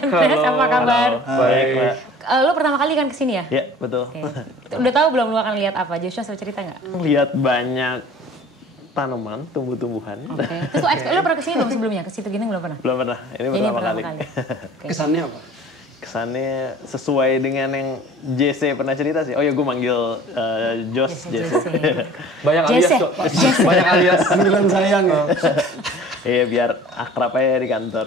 Ernest, apa kabar? Baik, Mbak. Lo pertama kali kan kesini ya? Ya, betul. Oke. Udah tahu belum lo akan lihat apa? Joshua bisa cerita nggak? Lihat banyak tanaman, tumbuh-tumbuhan. Oke. Terus lo pernah kesini belum sebelumnya? Ke situ gini belum pernah? Belum pernah, ini pertama kali. Oke. Kesannya apa? Kesannya sesuai dengan yang JC pernah cerita sih. Oh ya, gue manggil Josh, JC. Banyak alias Jesse. kok. Banyak alias. Sembilan sayang ya. Iya, biar akrab aja di kantor.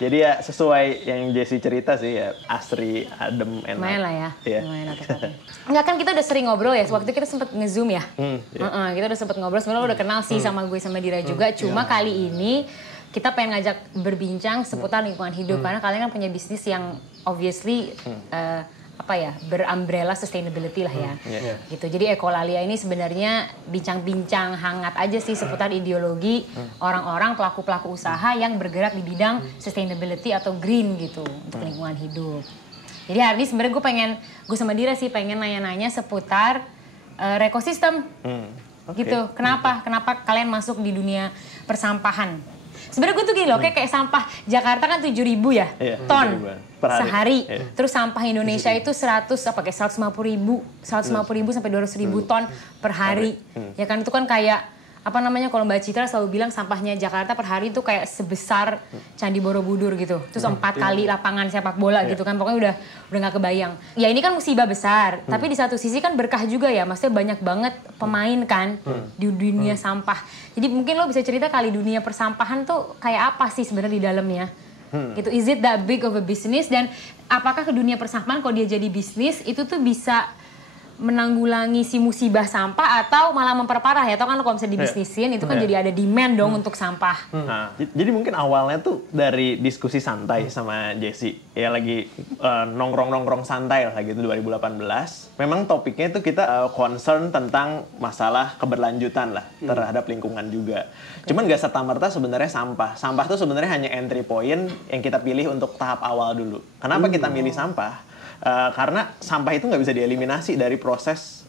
Jadi ya sesuai yang Jesse cerita sih ya, asri, adem, enak. Lumayan lah ya. Iya. Lumayan lah tempatnya. Enggak, kan kita udah sering ngobrol ya. Waktu itu kita sempet nge-zoom ya. Iya. Kita udah sempet ngobrol. Sebenarnya lo udah kenal sih sama gue sama Dira juga. Cuma kali ini kita pengen ngajak berbincang seputar lingkungan hidup. Karena kalian kan punya bisnis yang obviously berumbrella sustainability lah ya. Gitu. Jadi Ekolalia ini sebenarnya bincang-bincang hangat aja sih seputar ideologi orang-orang pelaku-pelaku usaha yang bergerak di bidang sustainability atau green gitu untuk lingkungan hidup. Jadi hari ini sebenarnya gue sama Dira sih pengen nanya-nanya seputar ekosistem. Gitu. Kenapa kalian masuk di dunia persampahan? Sebenarnya gue tuh gini loh, kayak sampah Jakarta kan 7.000 ya ton sehari. Terus sampah Indonesia itu 150.000 sampai 200.000 ton per hari. Ya kan itu kan kayak kalau Mbak Citra selalu bilang sampahnya Jakarta per hari itu kayak sebesar Candi Borobudur gitu. Terus 4 kali lapangan sepak bola gitu kan. Pokoknya udah nggak kebayang. Ya ini kan musibah besar, tapi di satu sisi kan berkah juga ya. Maksudnya banyak banget pemain kan di dunia sampah. Jadi mungkin lo bisa cerita kali dunia persampahan tuh kayak apa sih sebenarnya di dalamnya? Gitu. Is it that big of a business? Dan apakah ke dunia persampahan kalau dia jadi bisnis itu tuh bisa menanggulangi si musibah sampah atau malah memperparah ya? Atau kan kalau misalnya dibisnisin itu kan jadi ada demand dong untuk sampah. Nah, jadi mungkin awalnya tuh dari diskusi santai sama Jesse. Ya lagi nongkrong-nongkrong santai lah gitu 2018. Memang topiknya itu kita concern tentang masalah keberlanjutan lah terhadap lingkungan juga. Cuman gak serta-merta sebenarnya sampah. Sampah tuh sebenarnya hanya entry point yang kita pilih untuk tahap awal dulu. Kenapa kita milih sampah? Karena sampah itu nggak bisa dieliminasi dari proses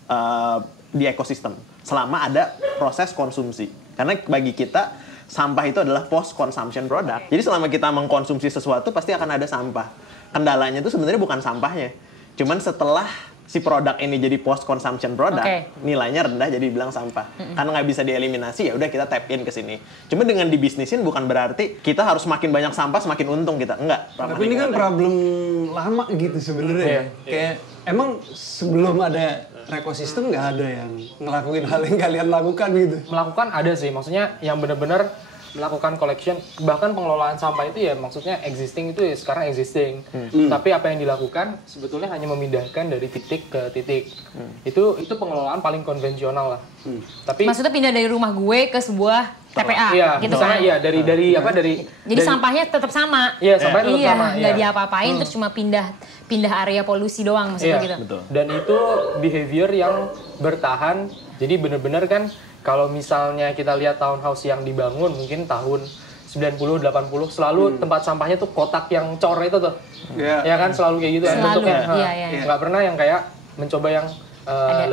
di ekosistem selama ada proses konsumsi. Karena bagi kita sampah itu adalah post consumption product. Jadi selama kita mengkonsumsi sesuatu pasti akan ada sampah. Kendalanya itu sebenarnya bukan sampahnya, cuman setelah si produk ini jadi post consumption product, nilainya rendah jadi dibilang sampah. Karena nggak bisa dieliminasi, ya udah kita tap in ke sini. Cuma dengan dibisnisin bukan berarti kita harus semakin banyak sampah semakin untung kita. Enggak. Tapi ini kan problem lama gitu sebenarnya. Kayak emang sebelum ada ekosistem nggak ada yang ngelakuin hal yang kalian lakukan gitu. Melakukan ada sih, maksudnya yang benar-benar melakukan collection, bahkan pengelolaan sampah itu ya maksudnya existing itu ya sekarang existing. Tapi apa yang dilakukan sebetulnya hanya memindahkan dari titik ke titik. Itu pengelolaan paling konvensional lah. Tapi maksudnya pindah dari rumah gue ke sebuah TPA gitu kan. Iya, dari Jadi sampahnya tetap sama. Iya, sampahnya tetap sama. Nggak diapa-apain terus cuma pindah area polusi doang maksudnya gitu. Betul. Dan itu behavior yang bertahan. Jadi benar-benar kan kalau misalnya kita lihat townhouse yang dibangun mungkin tahun 90, 80 selalu tempat sampahnya tuh kotak yang cor itu tuh. Ya kan selalu kayak gitu kan bentuknya. Nggak pernah yang kayak mencoba yang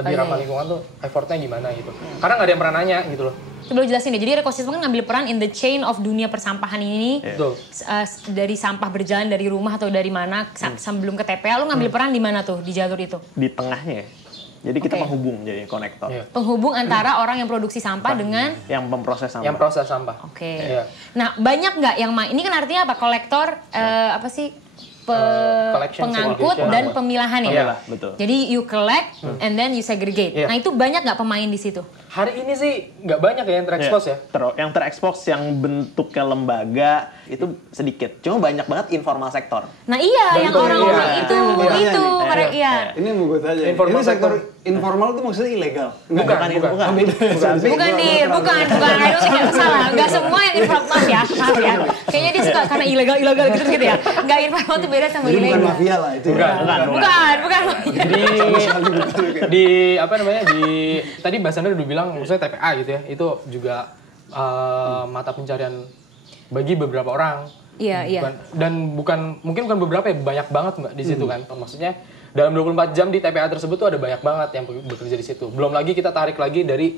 lebih ramah lingkungan tuh effortnya gimana gitu. Karena nggak ada yang pernah nanya gitu loh. Coba jelasin deh, jadi ekosistem kan ngambil peran in the chain of dunia persampahan ini. Dari sampah berjalan dari rumah atau dari mana sebelum ke TPA, lu ngambil peran di mana tuh di jalur itu? Di tengahnya. Jadi kita penghubung, jadi konektor. Penghubung antara orang yang produksi sampah dengan yang memproses sampah. Yang proses sampah. Nah, banyak nggak yang ini kan artinya apa? Kolektor pengangkut dan pemilahan ya. Iya, betul. Jadi you collect and then you segregate. Nah, itu banyak nggak pemain di situ? Hari ini sih nggak banyak ya yang terekspos ya. Yang terekspos yang bentuknya lembaga itu sedikit. Cuma banyak banget informal sektor. Nah yang orang-orang itu. Ini mau gue tanya. Ini sektor informal itu maksudnya ilegal? Bukan. Salah. Nggak semua yang informal, maaf ya. Kayaknya dia suka karena ilegal gitu ya. Nggak informal itu beda sama ilegal. Bukan mafia lah itu. Bukan. Tadi Mbak Sandra udah bilang maksudnya TPA gitu ya. Itu juga mata pencarian bagi beberapa orang. Iya. Dan mungkin bukan beberapa ya, banyak banget Mbak di situ kan. Maksudnya dalam 24 jam di TPA tersebut tuh ada banyak banget yang bekerja di situ. Belum lagi kita tarik lagi dari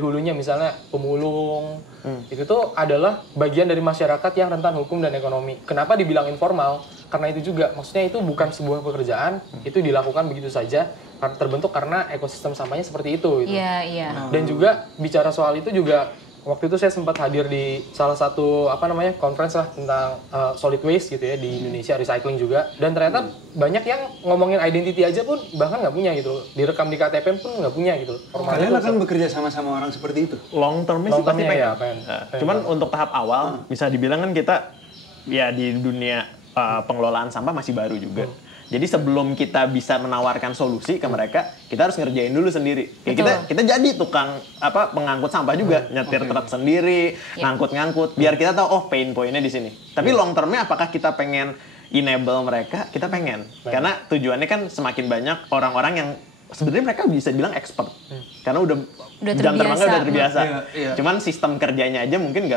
hulunya misalnya pemulung. Itu tuh adalah bagian dari masyarakat yang rentan hukum dan ekonomi. Kenapa dibilang informal? karena itu juga. Maksudnya itu bukan sebuah pekerjaan, itu dilakukan begitu saja, terbentuk karena ekosistem sampahnya seperti itu. Gitu. Iya. Dan juga bicara soal itu juga, waktu itu saya sempat hadir di salah satu conference lah tentang solid waste gitu ya di Indonesia, recycling juga. Dan ternyata banyak yang ngomongin identity aja pun bahkan nggak punya gitu. Direkam di KTP pun nggak punya gitu. Kalian akan bekerja sama-sama orang seperti itu? Long termnya sih pasti ya, pengen. Cuman untuk tahap awal bisa dibilang kan kita ya di dunia pengelolaan sampah masih baru juga. Jadi sebelum kita bisa menawarkan solusi ke mereka, kita harus ngerjain dulu sendiri. Ya kita jadi tukang pengangkut sampah juga, nyetir truk sendiri, ngangkut-ngangkut, biar kita tahu oh pain point-nya di sini. Tapi long termnya apakah kita pengen enable mereka? Kita pengen. Karena tujuannya kan semakin banyak orang-orang yang sebenarnya mereka bisa bilang expert. Karena udah jam terbangnya udah terbiasa. Cuman sistem kerjanya aja mungkin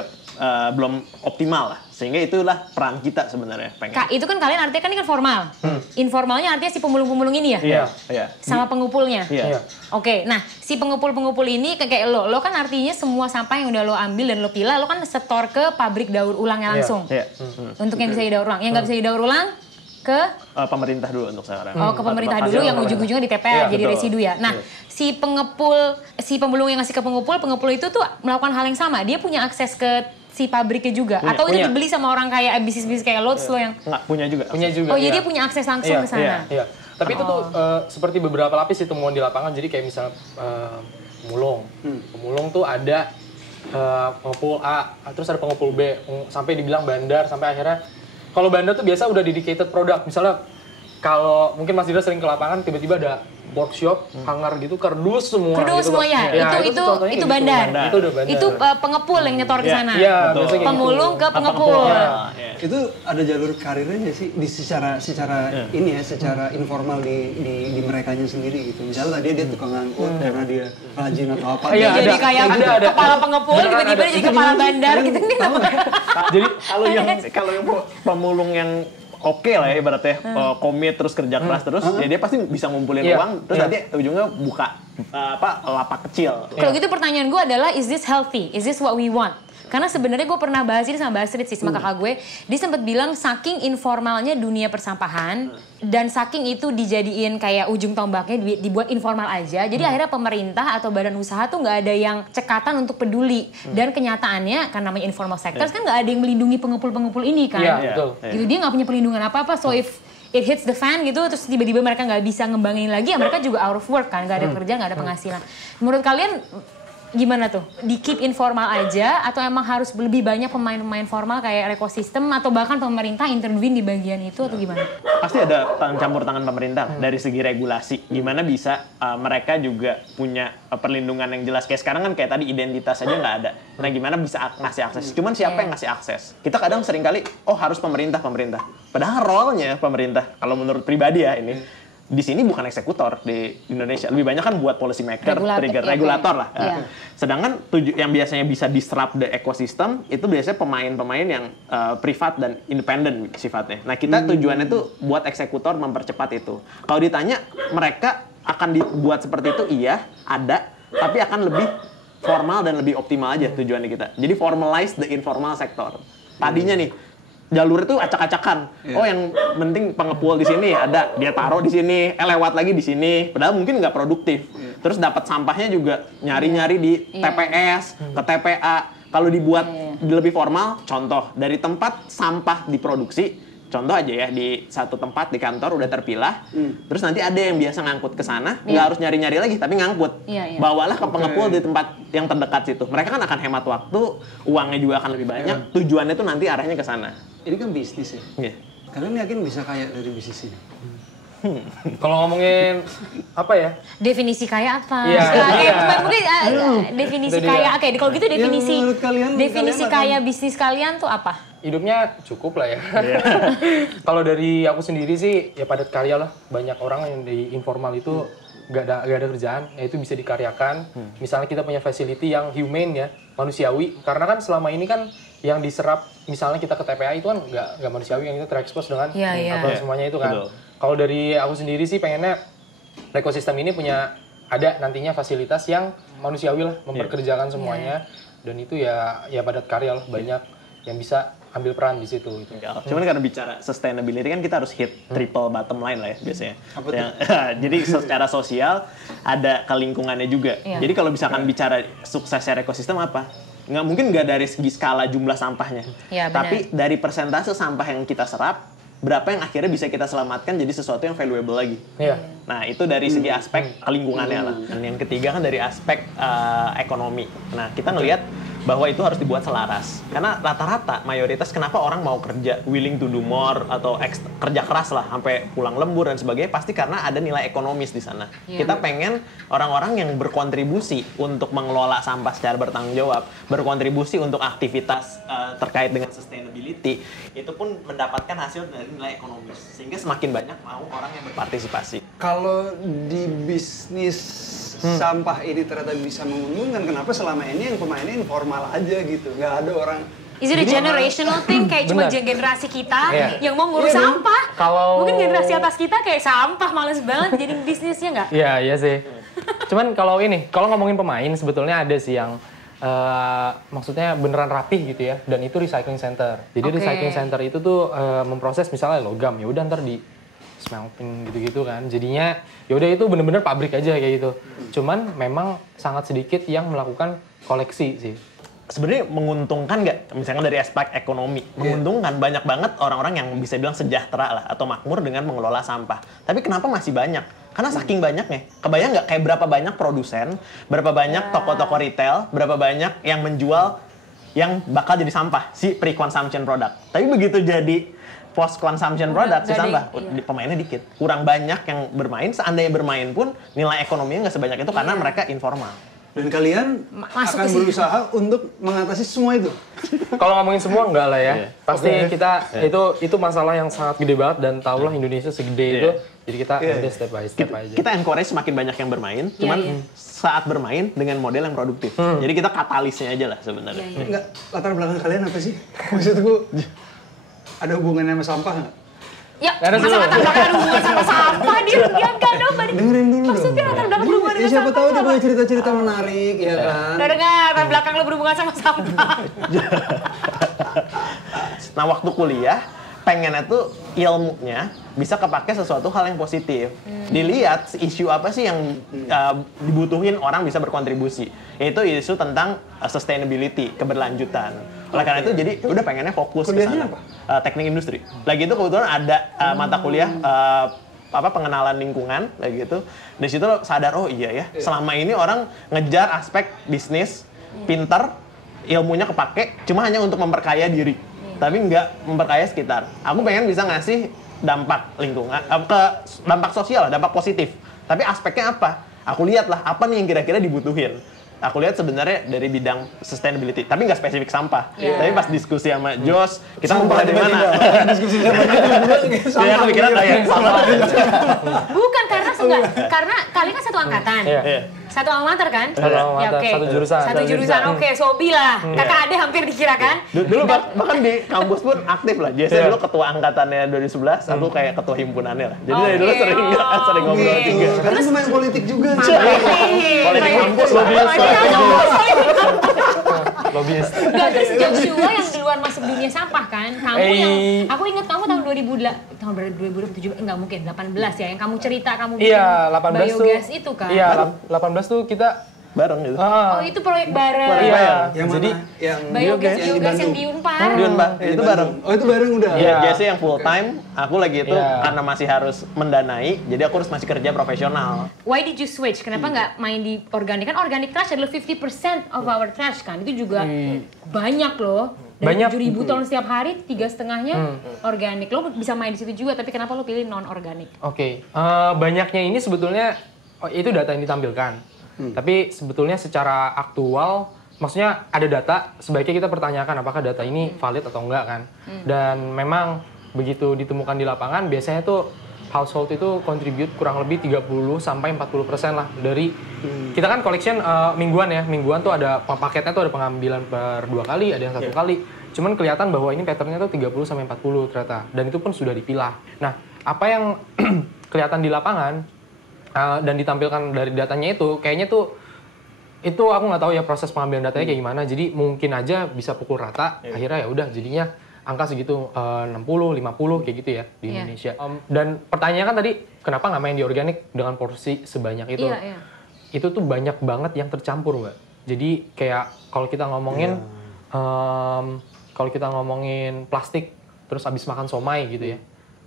belum optimal lah. Sehingga itulah peran kita sebenarnya pengen. Kak, itu kan kalian artinya kan ini kan formal. Informalnya artinya si pemulung-pemulung ini ya? Iya. Sama pengupulnya? Iya. Oke, nah si pengupul-pengupul ini kayak lo kan artinya semua sampah yang udah lo ambil dan lo pilah, lo kan setor ke pabrik daur ulangnya langsung. Iya. Untuk yang bisa didaur ulang. Yang nggak bisa didaur ulang ke pemerintah dulu untuk sekarang. ke pemerintah dulu yang ujung-ujungnya di TPA jadi residu ya. Nah, si pemulung yang ngasih ke pengupul itu tuh melakukan hal yang sama. Dia punya akses ke si pabriknya juga atau itu dibeli sama orang kayak bisnis-bisnis kayak Loads lo yang nggak punya juga. Oh, jadi dia punya akses langsung ke sana. Iya. Tapi itu tuh seperti beberapa lapis ditemuan di lapangan. Jadi kayak misal pemulung tuh ada pengepul A, terus ada pengepul B, sampai dibilang bandar, sampai akhirnya kalau bandar tuh biasa udah dedicated produk. Misalnya kalau mungkin Mas Dira sering ke lapangan, tiba-tiba ada workshop, hangar gitu, kardus semua. Kardus gitu, semuanya. Itu bandar. Itu udah bandar. Itu pengepul yang nyetor ke sana. Iya, pemulung ke pengepul. Itu ada jalur karirnya sih di secara ini ya, secara informal di merekanya sendiri gitu. Misalnya tadi dia tukang ngangkut karena dia rajin atau apa. Iya, jadi kayak kepala pengepul tiba-tiba dia jadi kepala bandar gitu. Jadi kalau yang pemulung yang oke lah ya ibaratnya komit terus kerja keras terus ya dia pasti bisa ngumpulin uang terus nanti ujungnya buka lapak kecil. Kalau gitu pertanyaan gue adalah is this healthy? Is this what we want? Karena sebenarnya gue pernah bahas ini sama Basrit sih, sama kakak gue. Dia sempat bilang saking informalnya dunia persampahan dan saking itu dijadiin kayak ujung tombaknya dibuat informal aja. Jadi akhirnya pemerintah atau badan usaha tuh nggak ada yang cekatan untuk peduli. Dan kenyataannya kan namanya informal sectors kan nggak ada yang melindungi pengepul-pengepul ini kan. Iya, betul. Gitu, dia nggak punya perlindungan apa-apa. So if it hits the fan gitu, terus tiba-tiba mereka nggak bisa ngembangin lagi, ya mereka juga out of work kan, nggak ada kerja, nggak ada penghasilan. Menurut kalian gimana tuh? Di keep informal aja atau emang harus lebih banyak pemain-pemain formal kayak ekosistem atau bahkan pemerintah intervene di bagian itu atau gimana? Pasti ada campur tangan pemerintah dari segi regulasi. Gimana bisa mereka juga punya perlindungan yang jelas. Kayak sekarang kan kayak tadi identitas aja nggak ada. Nah gimana bisa ngasih akses? Cuman siapa yang ngasih akses? Kita kadang sering kali, harus pemerintah. Padahal role-nya pemerintah, kalau menurut pribadi ya ini, di sini bukan eksekutor di Indonesia, lebih banyak kan buat policy maker, regulator lah. Sedangkan yang biasanya bisa disrupt the ecosystem itu biasanya pemain-pemain yang privat dan independen sifatnya. Nah kita tujuannya tuh buat eksekutor mempercepat itu. Kalau ditanya mereka akan dibuat seperti itu, iya ada, tapi akan lebih formal dan lebih optimal aja tujuannya kita. Jadi formalize the informal sector. Tadinya nih jalur itu acak-acakan. Yang penting pengepul di sini ada, dia taruh di sini, lewat lagi di sini. Padahal mungkin nggak produktif. Terus dapat sampahnya juga nyari-nyari di TPS, ke TPA. Kalau dibuat lebih formal, contoh dari tempat sampah diproduksi, contoh aja ya di satu tempat di kantor udah terpilah, terus nanti ada yang biasa ngangkut ke sana, nggak harus nyari-nyari lagi, tapi ngangkut. Bawalah ke pengepul di tempat yang terdekat situ. Mereka kan akan hemat waktu, uangnya juga akan lebih banyak. Tujuannya tuh nanti arahnya ke sana. Ini kan bisnis ya. Kalian yakin bisa kaya dari bisnis ini? Kalau ngomongin apa ya? Definisi kaya apa? Mungkin definisi kaya. Oke, kalau gitu definisi kaya bisnis kalian tuh apa? Hidupnya cukup lah ya. Kalau dari aku sendiri sih ya padat karya lah. Banyak orang yang di informal itu gak ada kerjaan, ya itu bisa dikaryakan. Misalnya kita punya facility yang humane ya, manusiawi. Karena kan selama ini kan yang diserap, misalnya kita ke TPA itu kan nggak manusiawi, yang itu terekspos dengan semuanya itu kan. Kalau dari aku sendiri sih pengennya ekosistem ini ada nantinya fasilitas yang manusiawi lah, memperkerjakan semuanya. Dan itu ya padat karya lah, banyak yang bisa ambil peran di situ gitu. Cuman karena bicara sustainability kan kita harus hit triple bottom line lah ya biasanya. Jadi secara sosial ada ke lingkungannya juga. Jadi kalau misalkan bicara sukses secara ekosistem apa? Nggak dari segi skala jumlah sampahnya. Tapi dari persentase sampah yang kita serap, berapa yang akhirnya bisa kita selamatkan jadi sesuatu yang valuable lagi. Nah, itu dari segi aspek lingkungannya lah. Dan yang ketiga kan dari aspek ekonomi. Nah, kita ngelihat bahwa itu harus dibuat selaras. Karena rata-rata mayoritas kenapa orang mau kerja, willing to do more atau kerja keras lah sampai pulang lembur dan sebagainya, pasti karena ada nilai ekonomis di sana. Kita pengen orang-orang yang berkontribusi untuk mengelola sampah secara bertanggung jawab, berkontribusi untuk aktivitas terkait dengan sustainability, itu pun mendapatkan hasil dari nilai ekonomis. Sehingga semakin banyak mau orang yang berpartisipasi. Kalau di bisnis sampah ini ternyata bisa menguntungkan, kenapa selama ini yang pemainnya informal aja gitu, nggak ada orang. Is it a generational thing? Kayak cuma generasi kita yang mau ngurus sampah. Mungkin generasi atas kita kayak sampah males banget jadi bisnisnya nggak? Iya sih. Cuman kalau ngomongin pemain sebetulnya ada sih yang maksudnya beneran rapih gitu ya, dan itu recycling center. Jadi recycling center itu tuh memproses misalnya logam, ya udah ntar di smelting gitu-gitu kan. Jadinya ya udah itu bener-bener pabrik aja kayak gitu. Cuman memang sangat sedikit yang melakukan koleksi sih. Sebenarnya menguntungkan nggak? Misalnya dari aspek ekonomi, menguntungkan. Banyak banget orang-orang yang bisa bilang sejahtera lah atau makmur dengan mengelola sampah. Tapi kenapa masih banyak? Karena saking banyaknya. Kebayang nggak kayak berapa banyak produsen, berapa banyak toko-toko retail, berapa banyak yang menjual yang bakal jadi sampah, si pre-consumption product. Tapi begitu jadi post-consumption product, si sampah, pemainnya dikit. Kurang banyak yang bermain, seandainya bermain pun nilai ekonominya nggak sebanyak itu karena mereka informal. Dan kalian akan berusaha untuk mengatasi semua itu? Kalau ngomongin semua enggak lah ya. Pasti kita itu masalah yang sangat gede banget, dan tahulah Indonesia segede itu. Jadi kita udah step by step aja. Kita encourage semakin banyak yang bermain, cuman saat bermain dengan model yang produktif. Jadi kita katalisnya aja lah sebenarnya. Enggak, latar belakang kalian apa sih? Maksudku, ada hubungannya sama sampah nggak? Ya, masa latar belakang ada hubungan sama sampah? Dia enggak dong. Dengerin dulu dong. Maksudnya latar belakang berhubungan sama Siapa sampah? tahu dia punya cerita-cerita menarik, ya kan? Udah dengar, latar belakang lo berhubungan sama sampah. Nah, waktu kuliah, pengennya tuh ilmunya bisa kepake sesuatu hal yang positif. Dilihat isu apa sih yang dibutuhin orang bisa berkontribusi. Yaitu isu tentang sustainability, keberlanjutan. Oleh karena itu, jadi udah pengennya fokus ke sana. Teknik industri. Lagi itu kebetulan ada mata kuliah pengenalan lingkungan, lagi gitu. Dari situ lo sadar, oh iya ya, selama ini orang ngejar aspek bisnis, pinter, ilmunya kepake, cuma hanya untuk memperkaya diri. Tapi nggak memperkaya sekitar. Aku pengen bisa ngasih dampak lingkungan, dampak sosial, dampak positif. Tapi aspeknya apa? Aku lihat lah, apa nih yang kira-kira dibutuhin. Aku lihat sebenarnya dari bidang sustainability, tapi nggak spesifik sampah. Tapi pas diskusi sama Jos, kita mulai dari mana? Diskusi sama dia, Dia kepikiran kayak sampah. Bukan karena kalian kan satu angkatan. Satu alma mater kan? Satu alma mater, satu jurusan. Satu jurusan, oke, Sobi lah. Kakak adek hampir dikira kan? Dulu bahkan di kampus pun aktif lah. Jesse dulu ketua angkatannya 2011, aku kayak ketua himpunannya lah. Jadi dari dulu sering ngobrol juga. Karena pemain politik juga. Politik kampus, Lobbyist. Gak, terus Joshua yang duluan masuk dunia sampah kan? Kamu yang, aku ingat kamu tahun 2017, enggak mungkin, 18 ya, yang kamu cerita, kamu bikin biogas itu kan? Iya, 18 tuh kita bareng gitu. Oh, itu proyek bareng. Iya, Yang jadi yang biogas yang di Unpar. Itu bareng. Oh, itu bareng udah. Iya, Jesse yang full time, aku lagi itu karena masih harus mendanai, jadi aku harus masih kerja profesional. Why did you switch? Kenapa nggak main di organik? Kan organic trash adalah 50% of our trash kan. Itu juga banyak loh. Dari 7.000 ton setiap hari, 3,5-nya organik. Lo bisa main di situ juga, tapi kenapa lo pilih non-organik? Oke, banyaknya ini sebetulnya itu data yang ditampilkan. Tapi sebetulnya secara aktual, maksudnya ada data, sebaiknya kita pertanyakan apakah data ini valid atau enggak kan. Dan memang begitu ditemukan di lapangan, biasanya tuh household itu contribute kurang lebih 30-40% lah dari, kita kan collection mingguan ya, mingguan tuh ada paketnya tuh ada pengambilan per 2 kali, ada yang 1 kali. Cuman kelihatan bahwa ini patternnya tuh 30-40 ternyata, dan itu pun sudah dipilah. Nah, apa yang kelihatan di lapangan, dan ditampilkan dari datanya itu, kayaknya tuh itu aku nggak tahu ya proses pengambilan datanya kayak gimana. Jadi mungkin aja bisa pukul rata, akhirnya ya udah jadinya angka segitu 60, 50 kayak gitu ya di Indonesia. Dan pertanyaannya kan tadi kenapa nggak main di organik dengan porsi sebanyak itu? Itu tuh banyak banget yang tercampur, Mbak. Jadi kayak kalau kita ngomongin plastik terus habis makan somai gitu ya.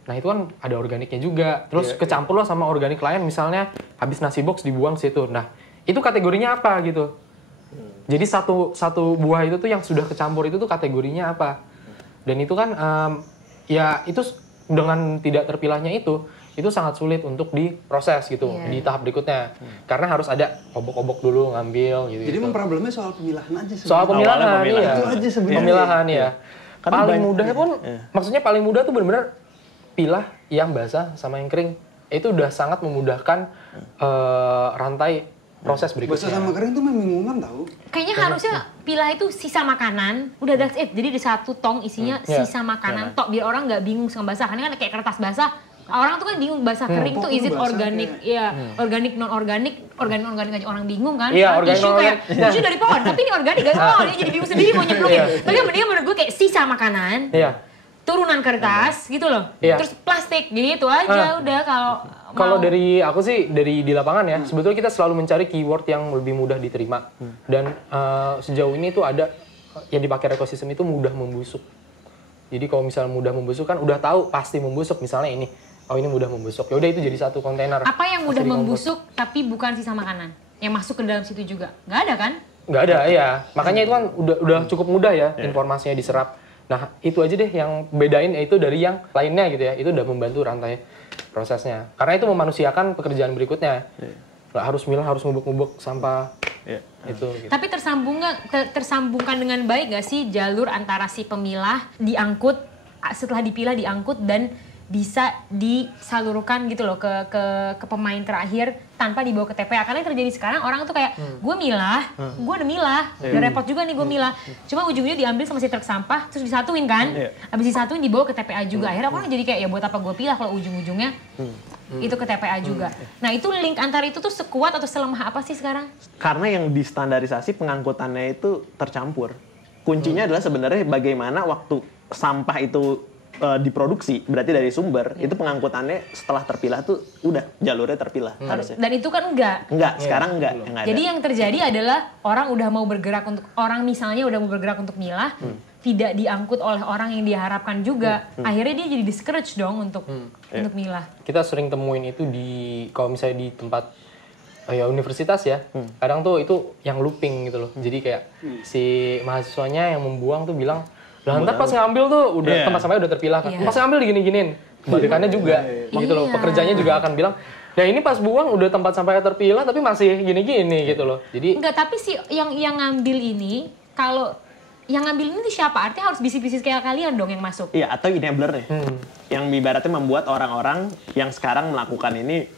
Nah itu kan ada organiknya juga. Terus kecampur loh sama organik lain, misalnya habis nasi box dibuang situ. Nah itu kategorinya apa gitu? Jadi satu buah itu tuh yang sudah kecampur itu tuh kategorinya apa? Dan itu kan ya itu dengan tidak terpilahnya itu sangat sulit untuk diproses gitu di tahap berikutnya. Karena harus ada obok-obok dulu ngambil gitu. Jadi problemnya soal pemilahan aja sebenarnya. Soal pemilahan, iya. Itu aja sebenarnya. Pemilahan ya. Paling mudah pun, maksudnya paling mudah tuh benar-benar pilah yang basah sama yang kering. Itu udah sangat memudahkan rantai proses berikutnya. Basah sama kering tuh membingungkan tau. Kayaknya harusnya pilah itu sisa makanan, udah that's it. Jadi di satu tong isinya sisa makanan tok, biar orang nggak bingung sama basah. Karena kan kayak kertas basah, orang tuh kan bingung basah kering tuh is it organik, organik non organik, organik aja orang bingung kan. Iya, organik non organik. Tisu dari pohon, tapi ini organik guys. Oh, dia jadi bingung sendiri mau nyemplungin. Tapi mendingan menurut gue kayak sisa makanan. Turunan kertas gitu loh. Terus plastik gitu aja udah kalau dari aku sih dari di lapangan ya, sebetulnya kita selalu mencari keyword yang lebih mudah diterima. Dan sejauh ini tuh ada yang dipakai ekosistem itu mudah membusuk. Jadi kalau misalnya mudah membusuk kan udah tahu pasti membusuk, misalnya ini. Oh ini mudah membusuk. Ya udah itu jadi satu kontainer. Apa yang mudah membusuk tapi bukan sisa makanan? Yang masuk ke dalam situ juga? Nggak ada kan? Nggak ada, ya. Makanya itu kan udah cukup mudah ya informasinya diserap. Nah itu aja deh yang bedain itu dari yang lainnya gitu ya. Itu udah membantu rantai prosesnya. Karena itu memanusiakan pekerjaan berikutnya. Nggak harus milah, harus ngubek-ngubek sampah. Itu. Gitu. Tapi tersambungkan dengan baik nggak sih jalur antara si pemilah diangkut, setelah dipilah diangkut dan bisa disalurkan gitu loh ke pemain terakhir tanpa dibawa ke TPA. Karena yang terjadi sekarang orang tuh kayak gue milah, gue udah milah, udah repot juga nih gue milah. Cuma ujungnya diambil sama si truk sampah terus disatuin kan. Habis disatuin dibawa ke TPA juga. Akhirnya orang jadi kayak ya buat apa gue pilah kalau ujung-ujungnya itu ke TPA juga. Nah itu link antar itu tuh sekuat atau selemah apa sih sekarang? Karena yang distandarisasi pengangkutannya itu tercampur. Kuncinya adalah sebenarnya bagaimana waktu sampah itu diproduksi, berarti dari sumber, itu pengangkutannya setelah terpilah tuh udah jalurnya terpilah harusnya. Dan itu kan enggak. Sekarang enggak. Jadi yang terjadi adalah orang udah mau bergerak misalnya udah mau bergerak untuk milah, tidak diangkut oleh orang yang diharapkan juga. Akhirnya dia jadi discourage dong untuk milah. Kita sering temuin itu kalau misalnya di tempat ya universitas ya, kadang tuh itu yang looping gitu loh. Jadi kayak si mahasiswanya yang membuang tuh bilang, lah ntar pas ngambil tuh udah tempat sampahnya udah terpilah kan. Pas ngambil digini-giniin. Kebalikannya juga gitu loh. Pekerjanya juga akan bilang, "Ya ini pas buang udah tempat sampahnya terpilah tapi masih gini-gini gitu loh." Jadi enggak, tapi sih yang ngambil ini kalau yang ngambil ini tuh siapa? Artinya harus bisnis-bisnis kayak kalian dong yang masuk. Iya, atau enabler nih. Yang ibaratnya membuat orang-orang yang sekarang melakukan ini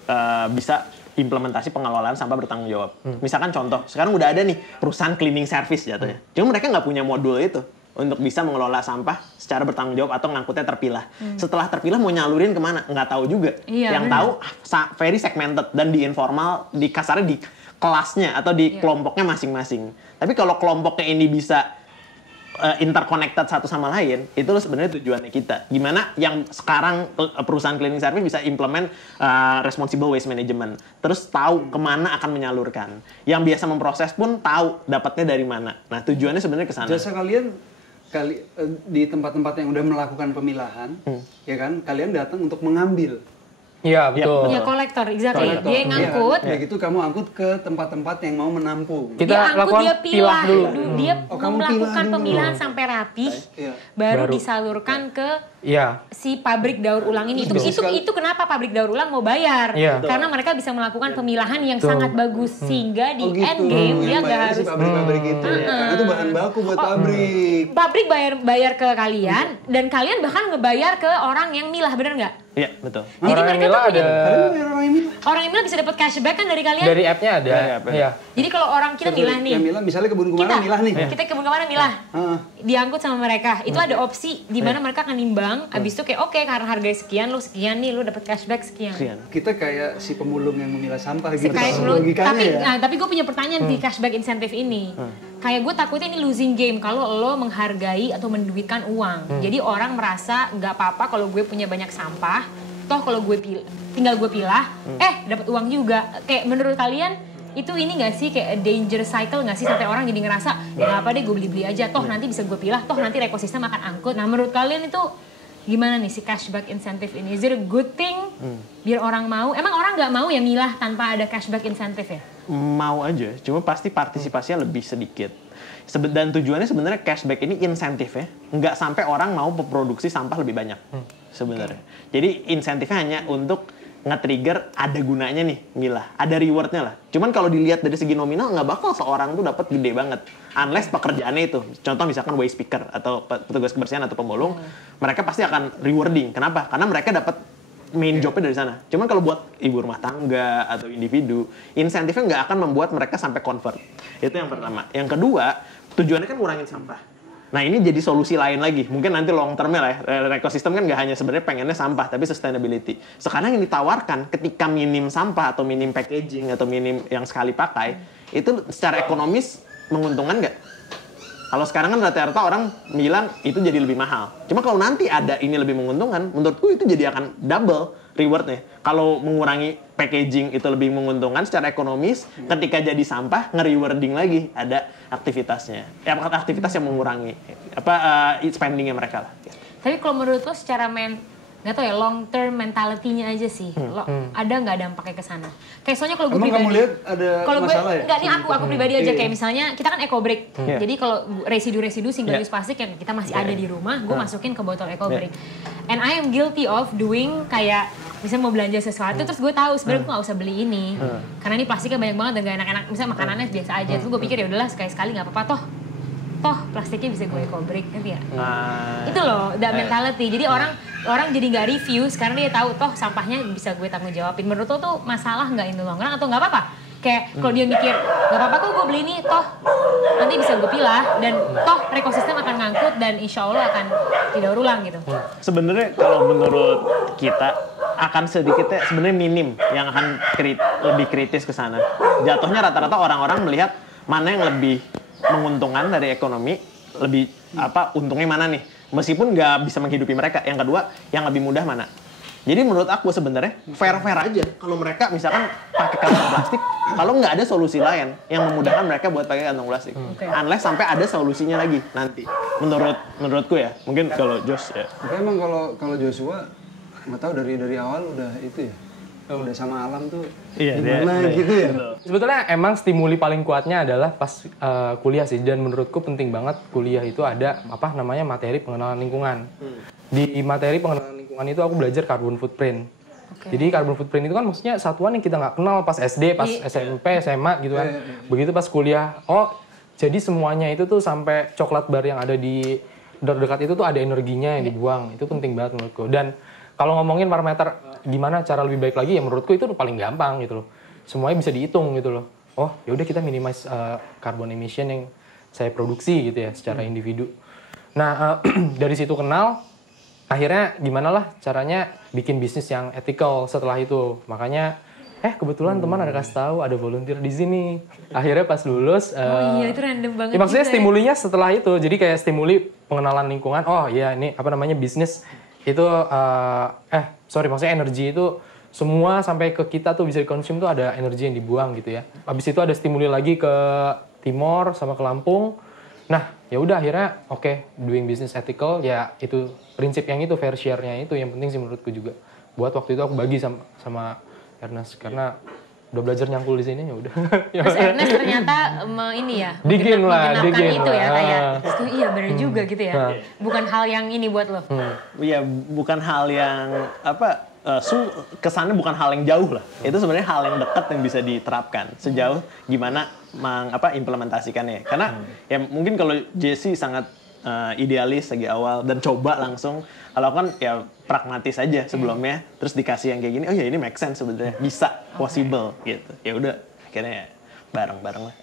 bisa implementasi pengelolaan sampah bertanggung jawab. Misalkan contoh, sekarang udah ada nih perusahaan cleaning service jatuhnya. Cuma mereka nggak punya modul itu untuk bisa mengelola sampah secara bertanggung jawab atau ngangkutnya terpilah. Setelah terpilah mau nyalurin kemana? Nggak tahu juga. Yang tahu very segmented dan di informal, di kasarnya di kelasnya atau di kelompoknya masing-masing. Tapi kalau kelompoknya ini bisa interconnected satu sama lain, itu sebenarnya tujuannya kita. Gimana yang sekarang perusahaan cleaning service bisa implement responsible waste management, terus tahu kemana akan menyalurkan. Yang biasa memproses pun tahu dapatnya dari mana. Nah tujuannya sebenarnya ke sana. Jasa kalian di tempat-tempat yang udah melakukan pemilahan, ya kan, kalian datang untuk mengambil. Iya betul. Iya kolektor, exactly. Dia yang ngangkut. Ya gitu kamu angkut ke tempat-tempat yang mau menampung. Kita lakukan dia pilah dulu. Dia melakukan pemilahan sampai rapi, baru disalurkan ke si pabrik daur ulang ini. Itu kenapa pabrik daur ulang mau bayar? Karena mereka bisa melakukan pemilahan yang sangat bagus sehingga di end game dia nggak harus pabrik itu. Karena itu bahan baku buat pabrik. Pabrik bayar ke kalian dan kalian bahkan ngebayar ke orang yang milah, bener nggak? Iya, betul. Jadi orang mereka yang tuh punya orang yang milah bisa dapat cashback kan dari kalian? Dari app-nya ada. Iya. Jadi kalau orang kita milah nih. Milah, misalnya kebun kemana milah nih. Kita kebun kemana milah. Diangkut sama mereka. Itu ada opsi di mana mereka akan nimbang. Abis itu kayak oke, karena harganya sekian nih lu dapat cashback sekian. Kita kayak si pemulung yang memilah sampah gitu. Tapi gue punya pertanyaan di cashback insentif ini. kayak gue takutnya ini losing game kalau lo menghargai atau menduitkan uang. Jadi orang merasa nggak apa-apa kalau gue punya banyak sampah, toh kalau gue tinggal gue pilah, dapat uang juga. Kayak menurut kalian itu ini nggak sih kayak danger cycle nggak sih sampai orang jadi ngerasa nggak apa deh gue beli-beli aja, toh nanti bisa gue pilah, toh nanti ekosistem akan angkut. Nah menurut kalian itu gimana nih si cashback incentive ini? Is it a good thing biar orang mau? Emang orang nggak mau ya milah tanpa ada cashback incentive ya? Mau aja, cuma pasti partisipasinya lebih sedikit. Dan tujuannya sebenarnya cashback ini insentif ya, nggak sampai orang mau memproduksi sampah lebih banyak sebenarnya. Jadi insentifnya hanya untuk nge-trigger ada gunanya nih milah, ada rewardnya lah. Cuman kalau dilihat dari segi nominal nggak bakal seorang tuh dapat gede banget, unless pekerjaannya itu. Contoh misalkan waste picker atau petugas kebersihan atau pemulung, mereka pasti akan rewarding. Kenapa? Karena mereka dapat main jobnya dari sana. Cuman kalau buat ibu rumah tangga atau individu, insentifnya nggak akan membuat mereka sampai convert. Itu yang pertama. Yang kedua, tujuannya kan ngurangin sampah. Nah ini jadi solusi lain lagi. Mungkin nanti long termnya lah ya. Ekosistem kan nggak hanya sebenarnya pengennya sampah, tapi sustainability. Sekarang yang ditawarkan ketika minim sampah atau minim packaging atau minim yang sekali pakai, itu secara ekonomis menguntungkan nggak? Kalau sekarang kan rata-rata orang bilang itu jadi lebih mahal. Cuma kalau nanti ada ini lebih menguntungkan, menurutku itu jadi akan double rewardnya. Kalau mengurangi packaging itu lebih menguntungkan secara ekonomis, ketika jadi sampah nge-rewarding lagi ada aktivitasnya. Ya aktivitas yang mengurangi spendingnya mereka lah. Tapi kalau menurut lo secara nggak tau ya long term mentality-nya aja sih, ada nggak dampaknya ke sana? Kayak soalnya kalau gue Emang pribadi, kamu lihat ada masalah ya? Nggak nih aku pribadi aja Iya. kayak misalnya kita kan eco break, Iya. jadi kalau residu single use plastik yang kita masih ada di rumah, gue masukin ke botol eco break. And I am guilty of doing kayak misalnya mau belanja sesuatu terus gue tahu sebenarnya gue nggak usah beli ini, karena ini plastiknya banyak banget dan gak enak-enak. Misalnya makanannya biasa aja, terus gue pikir ya udahlah sekali-sekali nggak apa-apa toh plastiknya bisa gue eco break, ngerti ya? Itu loh, that mentality. Jadi orang jadi nggak refuse karena dia tahu toh sampahnya bisa gue tanggung jawabin. Menurut lo tuh masalah nggak in the long run atau nggak apa-apa? Kayak kalau dia mikir nggak apa-apa kok gue beli ini, toh nanti bisa gue pilah dan toh ekosistem akan ngangkut dan insya Allah akan tidak ulang gitu. Sebenarnya kalau menurut kita akan sedikitnya sebenarnya minim yang akan lebih kritis ke sana. Jatuhnya rata-rata orang-orang melihat mana yang lebih menguntungkan dari ekonomi, lebih untungnya mana nih, meskipun nggak bisa menghidupi mereka. Yang kedua, yang lebih mudah mana. Jadi menurut aku sebenarnya fair-fair aja kalau mereka misalkan pakai kantong plastik, kalau nggak ada solusi lain yang memudahkan mereka buat pakai kantong plastik. Unless sampai ada solusinya lagi nanti. Menurutku ya, mungkin kalau Josh ya. Tapi emang kalau Joshua nggak tahu dari awal udah itu ya. Udah sama alam tuh gimana gitu ya. Sebetulnya emang stimuli paling kuatnya adalah pas kuliah sih, dan menurutku penting banget kuliah itu ada materi pengenalan lingkungan. Di materi pengenalan lingkungan itu aku belajar carbon footprint. Jadi carbon footprint itu kan maksudnya satuan yang kita nggak kenal pas SD, pas SMP, SMA gitu kan. Begitu pas kuliah, jadi semuanya itu tuh sampai coklat bar yang ada di dekat itu tuh ada energinya yang dibuang. Itu penting banget menurutku. Dan kalau ngomongin parameter gimana cara lebih baik lagi, ya menurutku itu paling gampang gitu loh. Semuanya bisa dihitung gitu loh. Oh, ya udah kita minimize carbon emission yang saya produksi gitu ya secara individu. Nah, dari situ kenal, akhirnya gimana lah caranya bikin bisnis yang ethical setelah itu. Makanya kebetulan teman ada kasih tahu ada volunteer di sini. Akhirnya pas lulus iya itu random banget. Ya, maksudnya juga stimulinya setelah itu. Jadi kayak stimuli pengenalan lingkungan. Oh iya ini bisnis itu maksudnya energi itu semua sampai ke kita tuh bisa dikonsum tuh ada energi yang dibuang gitu ya. Habis itu ada stimuli lagi ke Timor sama ke Lampung. Nah, ya udah akhirnya doing business ethical ya itu prinsip yang itu fair share-nya itu yang penting sih menurutku juga. Buat waktu itu aku bagi sama Ernest karena udah belajar nyangkul di sini ya udah. Terus Ernest ternyata menggenapkan itu ya kayak itu iya benar juga gitu ya. Bukan hal yang ini buat lo. Iya, bukan hal yang kesannya bukan hal yang jauh lah. Itu sebenarnya hal yang dekat yang bisa diterapkan sejauh gimana implementasikannya. Karena ya mungkin kalau Jesse sangat idealis lagi awal dan coba langsung. Kalau kan ya pragmatis aja sebelumnya, terus dikasih yang kayak gini, oh ya ini make sense sebenarnya, bisa, possible gitu. Ya udah, akhirnya ya bareng-bareng lah.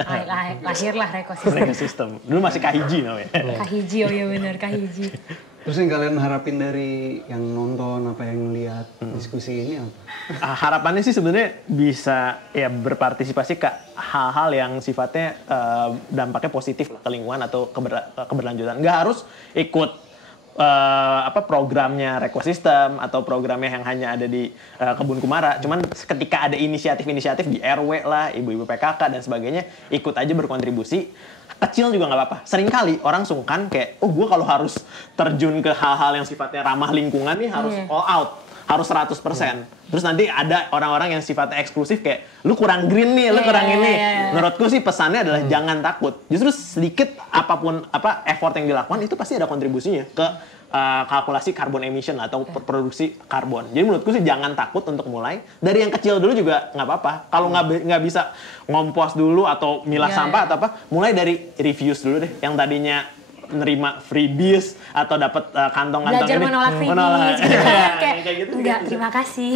Lahirlah Rekosistem. Dulu masih Kahiji namanya. Kahiji, oh iya benar Kahiji. Terus yang kalian harapin dari yang nonton, apa yang lihat diskusi ini apa? Harapannya sih sebenarnya bisa ya berpartisipasi ke hal-hal yang sifatnya dampaknya positif lah ke lingkungan atau keberlanjutan. Nggak harus ikut programnya Rekosistem atau programnya yang hanya ada di Kebun Kumara. Cuman ketika ada inisiatif-inisiatif di RW lah, ibu-ibu PKK dan sebagainya, ikut aja berkontribusi. Kecil juga nggak apa-apa. Seringkali orang sungkan kayak, gue kalau harus terjun ke hal-hal yang sifatnya ramah lingkungan nih harus all out, harus 100%. Terus nanti ada orang-orang yang sifatnya eksklusif kayak, lu kurang green nih, lu kurang ini. Menurutku sih pesannya adalah jangan takut. Justru sedikit apapun effort yang dilakukan itu pasti ada kontribusinya ke kalkulasi carbon emission atau produksi karbon. Jadi menurutku sih jangan takut untuk mulai. Dari yang kecil dulu juga nggak apa-apa. Kalau nggak bisa ngompos dulu atau milah sampah atau apa, mulai dari reviews dulu deh. Yang tadinya nerima freebies atau dapat kantong-kantong belajar ini. menolak freebies gitu kan. Kayak gitu. enggak, terima kasih.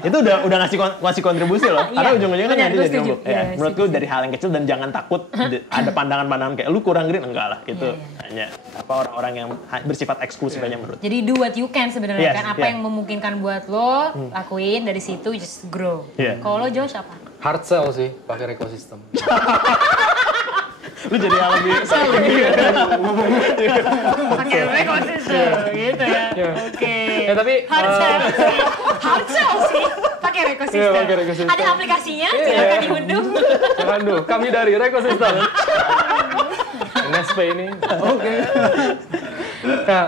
Itu udah ngasih kontribusi loh. Karena ujung-ujungnya kan nanti jadi numpuk. Menurutku dari hal yang kecil dan jangan takut ada pandangan-pandangan kayak lu kurang green, enggak lah. Itu hanya orang-orang yang bersifat eksklusif aja menurut. Jadi do what you can sebenarnya kan, apa yang memungkinkan buat lo lakuin, dari situ just grow. Kalau lo Josh apa? Hard sell sih pakai Rekosistem. Lu jadi yang lebih Pakai Rekosistem gitu ya. Oke. Ya tapi hard sell sih pakai Rekosistem. pakai Rekosistem. Ada aplikasinya, silakan diunduh. Aduh, kami dari Rekosistem. NSP ini. Oke. Nah,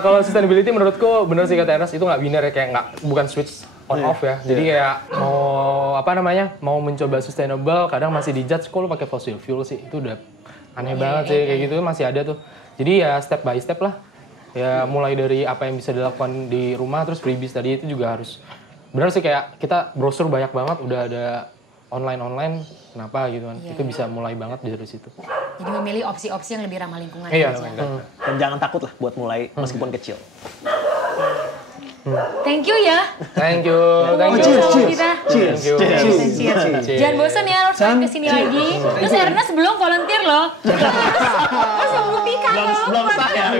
kalau sustainability menurutku bener sih kata Ernest, itu nggak binary ya, kayak bukan switch on off ya. Jadi kayak mau mencoba sustainable kadang masih dijudge kok lu pakai fossil fuel sih. Itu udah aneh banget sih kayak gitu, masih ada tuh. Jadi ya step by step lah. Ya mulai dari apa yang bisa dilakukan di rumah, terus freebies tadi itu juga harus bener sih, kayak kita brosur banyak banget udah ada online kenapa gitu kan. Itu bisa mulai banget dari situ. Jadi memilih opsi-opsi yang lebih ramah lingkungan. Iya. Dan jangan takut lah buat mulai meskipun kecil. Thank you ya. Thank you. Cheers. Jangan bosan ya, harus main kesini lagi. Terus Ernest belum volunteer loh. Terus membuktikan loh. Belum sah ya.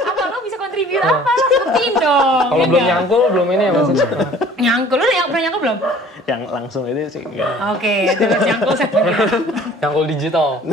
Apa lo bisa kontribut apa? Buktiin dong. Kalau belum nyangkul, belum ini ya Mas. Nyangkul, lu pernah nyangkul belum? Yang langsung itu sih enggak. Oke, terus nyangkul saya. Nyangkul digital.